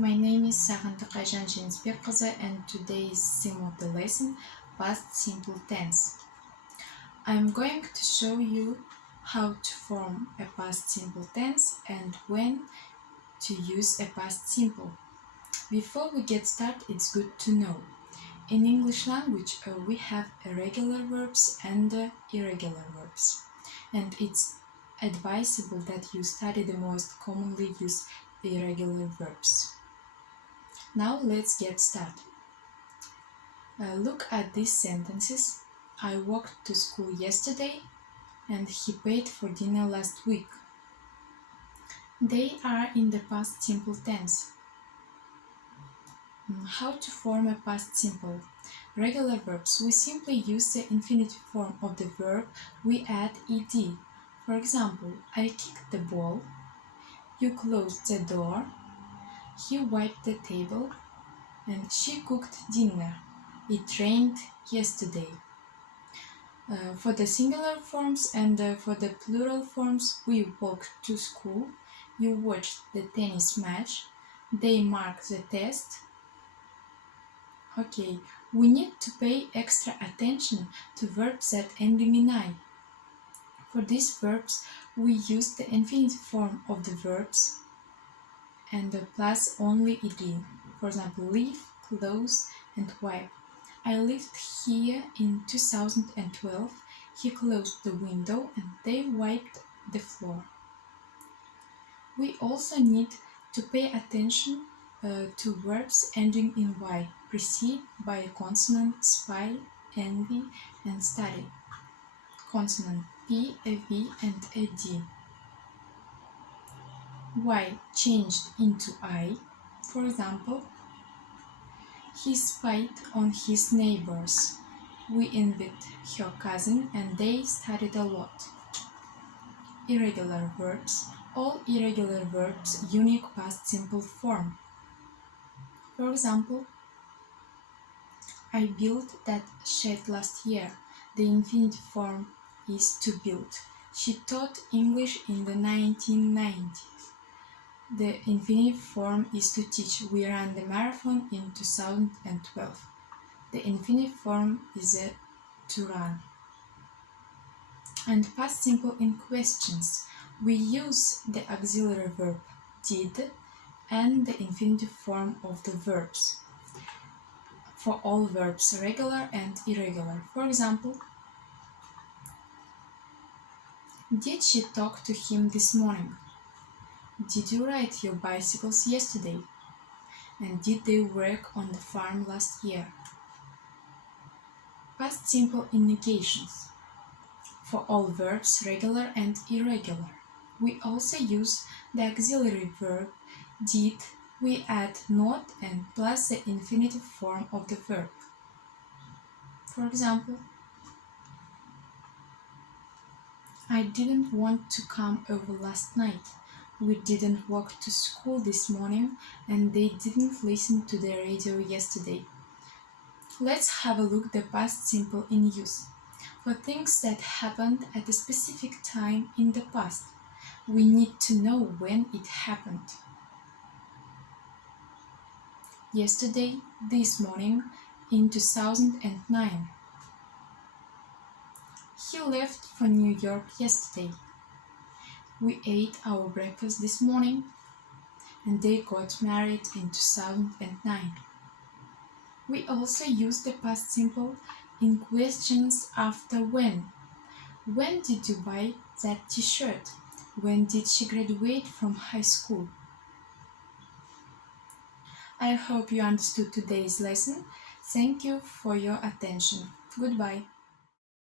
My name is Сағындық and today is theme of the lesson, past simple tense. I'm going to show you how to form a past simple tense and when to use a past simple. Before we get started, it's good to know. In English language, we have irregular verbs and irregular verbs. And it's advisable that you study the most commonly used irregular verbs. Now let's get started. Look at these sentences. I walked to school yesterday and he paid for dinner last week. They are in the past simple tense. How to form a past simple? Regular verbs. We simply use the infinitive form of the verb. We add ed. For example, I kicked the ball. You closed the door. He wiped the table. And she cooked dinner. It rained yesterday. For the singular forms and for the plural forms, we walked to school. You watched the tennis match. They marked the test. Okay, we need to pay extra attention to verbs that ending in I. For these verbs, we use the infinitive form of the verbs and plus only ed. For example, leave, close, and wipe. I lived here in 2012. He closed the window and they wiped the floor. We also need to pay attention to verbs ending in y, preceded by a consonant, spy, envy, and study. Consonant p, a v, and a d. Y changed into I. For example, he spied on his neighbors. We envied her cousin and they studied a lot. Irregular verbs. All irregular verbs unique past simple form. For example, I built that shed last year. The infinitive form is to build. She taught English in the 1990s. The infinitive form is to teach. We ran the marathon in 2012. The infinitive form is to run. And past simple in questions. We use the auxiliary verb did and the infinitive form of the verbs. For all verbs, regular and irregular. For example, did she talk to him this morning? Did you ride your bicycles yesterday? And did they work on the farm last year? Past simple in negations. For all verbs, regular and irregular. We also use the auxiliary verb did. We add not and plus the infinitive form of the verb. For example, I didn't want to come over last night. We didn't walk to school this morning and they didn't listen to the radio yesterday. Let's have a look at the past simple in use. For things that happened at a specific time in the past, we need to know when it happened. Yesterday, this morning, in 2009. He left for New York yesterday. We ate our breakfast this morning and they got married in 2009. We also use the past simple in questions after when. When did you buy that t-shirt? When did she graduate from high school? I hope you understood today's lesson. Thank you for your attention. Goodbye.